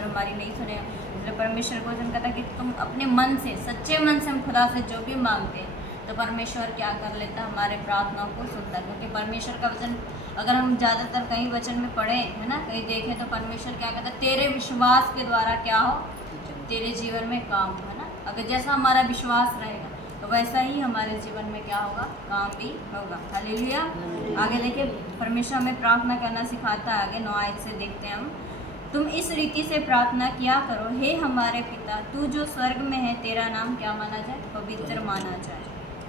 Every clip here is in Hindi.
परमेश्वर हमारी नहीं सुनेगा। इसलिए परमेश्वर को वचन कहता है कि तुम अपने मन से, सच्चे मन से हम खुदा से जो भी मांगते हैं तो परमेश्वर क्या कर लेता है, हमारे प्रार्थनाओं को सुनता है। क्योंकि परमेश्वर का वचन अगर हम ज़्यादातर कहीं वचन में पढ़ें है ना, कहीं देखें तो परमेश्वर क्या कहता है, तेरे विश्वास के द्वारा क्या हो, तेरे जीवन में काम हो, है ना। अगर जैसा हमारा विश्वास रहेगा तो वैसा ही हमारे जीवन में क्या होगा, काम भी होगा। हालेलुया। आगे देखिए परमेश्वर हमें प्रार्थना करना सिखाता है। आगे 9 आयत से देखते हैं हम, तुम इस रीति से प्रार्थना किया करो, हे हमारे पिता तू जो स्वर्ग में है, तेरा नाम क्या माना जाए, पवित्र माना जाए।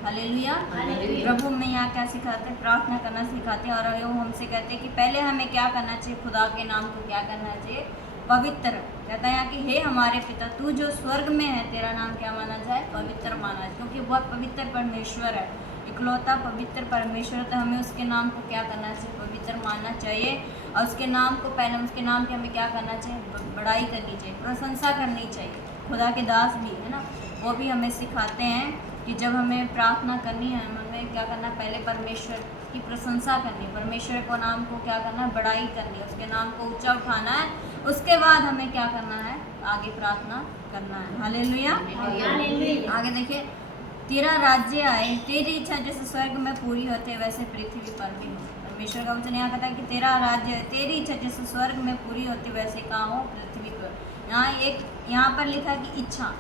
हालेलुया। प्रभु हमें यहाँ क्या सिखाते हैं, प्रार्थना करना सिखाते हैं। और वो हमसे कहते हैं कि पहले हमें क्या करना चाहिए, खुदा के नाम को क्या करना चाहिए, पवित्र। कहता है यहाँ कि हे हमारे पिता तू जो स्वर्ग में है, तेरा नाम क्या माना जाए, पवित्र माना जाए। क्योंकि बहुत पवित्र परमेश्वर है, इकलौता पवित्र परमेश्वर, तो हमें उसके नाम को क्या करना चाहिए, पवित्र मानना चाहिए। और उसके नाम को पहले, उसके नाम की हमें क्या करना चाहिए, बड़ाई करनी चाहिए, प्रशंसा करनी चाहिए। खुदा के दास भी है ना, वो भी हमें सिखाते हैं कि जब हमें प्रार्थना करनी है, हमें क्या करना है, पहले परमेश्वर की प्रशंसा करनी है, परमेश्वर को नाम को क्या करना है, बड़ाई करनी है, उसके नाम को ऊंचा उठाना है। उसके बाद हमें क्या करना है, आगे प्रार्थना करना है। हालेलुया। आगे देखिए, तेरा राज्य आए, तेरी इच्छा जैसे स्वर्ग में पूरी होते वैसे पृथ्वी पर भी हो। परमेश्वर का वचन यहाँ कहता है कि तेरा राज्य, तेरी इच्छा जैसे स्वर्ग में पूरी होती वैसे कहाँ हो, पृथ्वी पर। यहाँ पर लिखा कि इच्छा,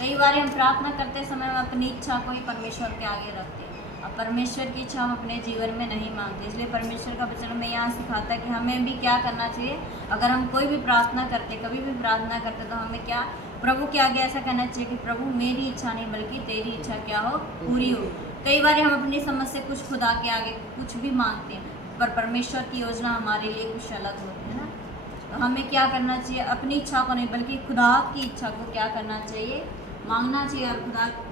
कई बार हम प्रार्थना करते समय हम अपनी इच्छा को ही परमेश्वर के आगे रखते हैं। अब परमेश्वर की इच्छा हम अपने जीवन में नहीं मांगते। इसलिए परमेश्वर का वचन हमें यहाँ सिखाता है कि हमें भी क्या करना चाहिए, अगर हम कोई भी प्रार्थना करते, कभी भी प्रार्थना करते, तो हमें क्या, प्रभु के आगे ऐसा कहना चाहिए कि प्रभु मेरी इच्छा नहीं बल्कि तेरी इच्छा क्या हो, पूरी हो। कई बार हम अपनी समझ से कुछ खुदा के आगे कुछ भी मांगते हैं, पर परमेश्वर की योजना हमारे लिए कुछ अलग होती है ना। तो हमें क्या करना चाहिए, अपनी इच्छा को नहीं बल्कि खुदा की इच्छा को क्या करना चाहिए, मांगना चाहिए। और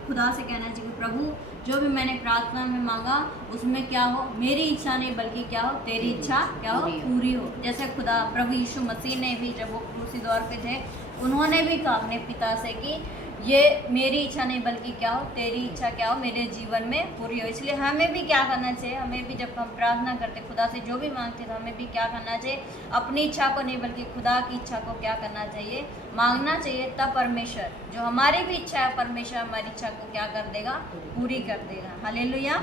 खुदा से कहना चाहिए कि प्रभु जो भी मैंने प्रार्थना में मांगा उसमें क्या हो, मेरी इच्छा नहीं बल्कि क्या हो, तेरी इच्छा क्या हो, पूरी हो। जैसे खुदा प्रभु यीशु मसीह ने भी जब वो क्रूसी दौर पे थे, उन्होंने भी कहा अपने पिता से कि ये मेरी इच्छा नहीं बल्कि क्या हो, तेरी इच्छा क्या हो, मेरे जीवन में पूरी हो। इसलिए हमें भी क्या करना चाहिए, हमें भी जब हम प्रार्थना करते, खुदा से जो भी मांगते तो हमें भी क्या करना चाहिए, अपनी इच्छा को नहीं बल्कि खुदा की इच्छा को क्या करना चाहिए, मांगना चाहिए। तब परमेश्वर, जो हमारी भी इच्छा है, परमेश्वर हमारी इच्छा को क्या कर देगा, पूरी कर देगा। हालेलुया।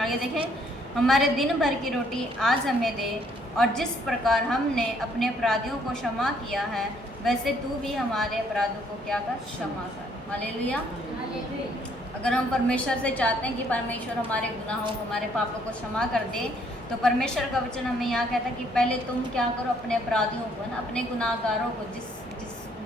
आगे देखें, हमारे दिन भर की रोटी आज हमें दे, और जिस प्रकार हमने अपने अपराधियों को क्षमा किया है वैसे तू भी हमारे अपराधों को क्या कर, क्षमा कर। हालेलुया। अगर हम परमेश्वर से चाहते हैं कि परमेश्वर हमारे गुनाहों, हमारे पापों को क्षमा कर दे, तो परमेश्वर का वचन हमें यहाँ कहता है कि पहले तुम क्या करो, अपने अपराधियों को ना, अपने गुनाहगारों को,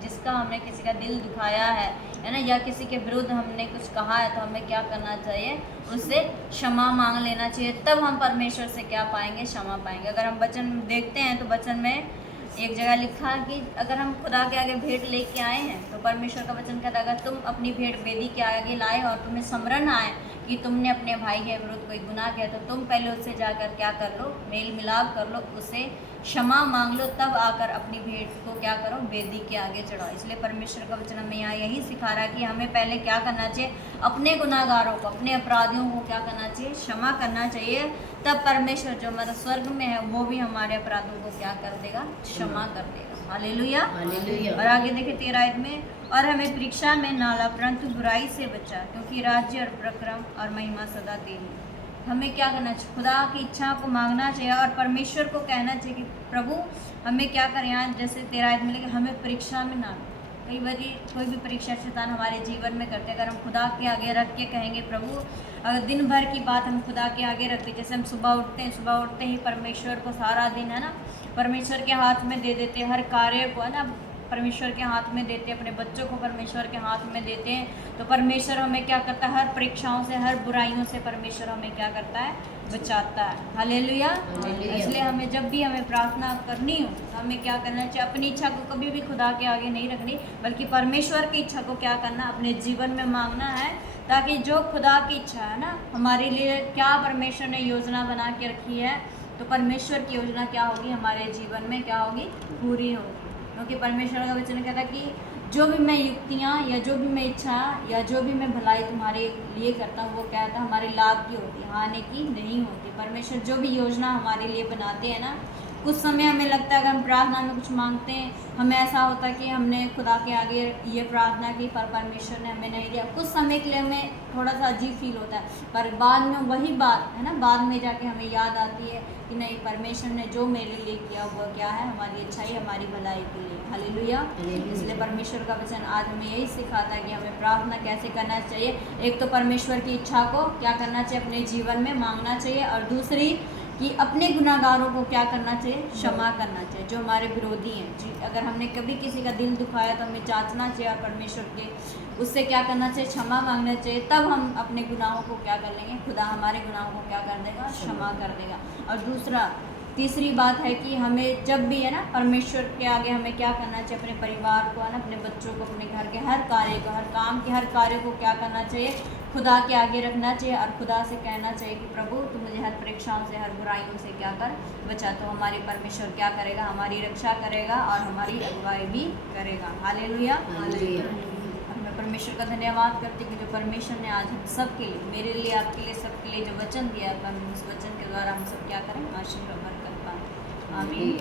जिसका हमने किसी का दिल दुखाया है ना, या किसी के विरुद्ध हमने कुछ कहा है, तो हमें क्या करना चाहिए, उससे क्षमा मांग लेना चाहिए। तब हम परमेश्वर से क्या पाएंगे, क्षमा पाएंगे। अगर हम वचन देखते हैं तो वचन में एक जगह लिखा है कि अगर हम खुदा के आगे भेंट लेके आए हैं तो परमेश्वर का वचन कहता है, अगर तुम अपनी भेंट वेदी के आगे लाए और तुम्हें स्मरण आए कि तुमने अपने भाई के विरुद्ध कोई गुनाह किया, तो तुम पहले उससे जाकर क्या कर लो, मेल मिलाप कर लो, उसे क्षमा मांग लो, तब आकर अपनी भेंट को क्या करो, वेदी के आगे चढ़ाओ। इसलिए परमेश्वर का वचन हमें यहाँ यही सिखा रहा है कि हमें पहले क्या करना चाहिए, अपने गुनाहगारों को, अपने अपराधियों को क्या करना चाहिए, क्षमा करना चाहिए। तब परमेश्वर जो हमारा स्वर्ग में है वो भी हमारे अपराधों को क्या कर देगा, क्षमा कर देगा। हालेलुया। और आगे देखिए 13 आयत में, और हमें परीक्षा में ना ला परंतु बुराई से बचा, क्योंकि राज्य और प्रक्रम और महिमा सदा तेरी। हमें क्या करना चाहिए, खुदा की इच्छा को मांगना चाहिए और परमेश्वर को कहना चाहिए कि प्रभु हमें क्या करें। यहाँ जैसे 13 आयत में लिखा, हमें परीक्षा में ना। कई बार कोई भी परीक्षा शैतान हमारे जीवन में करते, अगर हम खुदा के आगे रख के कहेंगे प्रभु, अगर दिन भर की बात हम खुदा के आगे रखते, जैसे हम सुबह उठते हैं, सुबह उठते ही परमेश्वर को सारा दिन है ना, परमेश्वर के हाथ में दे देते, हर कार्य को है ना परमेश्वर के हाथ में देते, अपने बच्चों को परमेश्वर के हाथ में देते हैं, तो परमेश्वर हमें क्या करता है, हर परीक्षाओं से, हर बुराइयों से परमेश्वर हमें क्या करता है, बचाता है। हालेलुया। इसलिए हमें जब भी हमें प्रार्थना करनी हो तो हमें क्या करना चाहिए, अपनी इच्छा को कभी भी खुदा के आगे नहीं रखनी, बल्कि परमेश्वर की इच्छा को क्या करना, अपने जीवन में मांगना है, ताकि जो खुदा की इच्छा है ना हमारे लिए, क्या परमेश्वर ने योजना बना के रखी है, तो परमेश्वर की योजना क्या होगी, हमारे जीवन में क्या होगी, पूरी होगी। क्योंकि परमेश्वर का वचन कहता है कि जो भी मैं युक्तियाँ या जो भी मैं इच्छा या जो भी मैं भलाई तुम्हारे लिए करता हूँ, वो क्या होता है, हमारे लाभ की होती है, हानि की नहीं होती। परमेश्वर जो भी योजना हमारे लिए बनाते हैं ना, कुछ समय हमें लगता है अगर हम प्रार्थना में कुछ मांगते हैं, हमें ऐसा होता है कि हमने खुदा के आगे ये प्रार्थना की पर परमेश्वर ने हमें नहीं दिया। कुछ समय के लिए हमें थोड़ा सा अजीब फील होता है, पर बाद में वही बात है ना, बाद में जाके हमें याद आती है कि नहीं, परमेश्वर ने जो मेरे लिए किया वो क्या है, हमारी अच्छाई, हमारी भलाई के लिए। हालेलुया। इसलिए परमेश्वर का वचन आज हमें यही सिखाता है कि हमें प्रार्थना कैसे करना चाहिए। एक तो परमेश्वर की इच्छा को क्या करना चाहिए, अपने जीवन में मांगना चाहिए, और दूसरी कि अपने गुनाहगारों को क्या करना चाहिए, क्षमा करना चाहिए, जो हमारे विरोधी हैं जी। अगर हमने कभी किसी का दिल दुखाया तो हमें जांचना चाहिए और परमेश्वर के उससे क्या करना चाहिए, क्षमा मांगना चाहिए। तब हम अपने गुनाहों को क्या कर लेंगे, खुदा हमारे गुनाहों को क्या कर देगा, क्षमा कर देगा। और तीसरी बात है कि हमें जब भी है ना परमेश्वर के आगे हमें क्या करना चाहिए, अपने परिवार को है ना, अपने बच्चों को, अपने घर के हर कार्य को, हर काम के हर कार्य को क्या करना चाहिए, खुदा के आगे रखना चाहिए और खुदा से कहना चाहिए कि प्रभु तू मुझे हर परीक्षाओं से, हर बुराइयों से क्या कर बचा। तो हमारे परमेश्वर क्या करेगा, हमारी रक्षा करेगा और हमारी अगुवाई भी करेगा। हालेलुया। मैं परमेश्वर का धन्यवाद करती कि जो परमेश्वर ने आज हम सब के लिए, मेरे लिए, आपके लिए, सबके लिए जो वचन दिया है, उस वचन के द्वारा हम सब क्या करें, आशीष और बरकत पाएं। आमीन।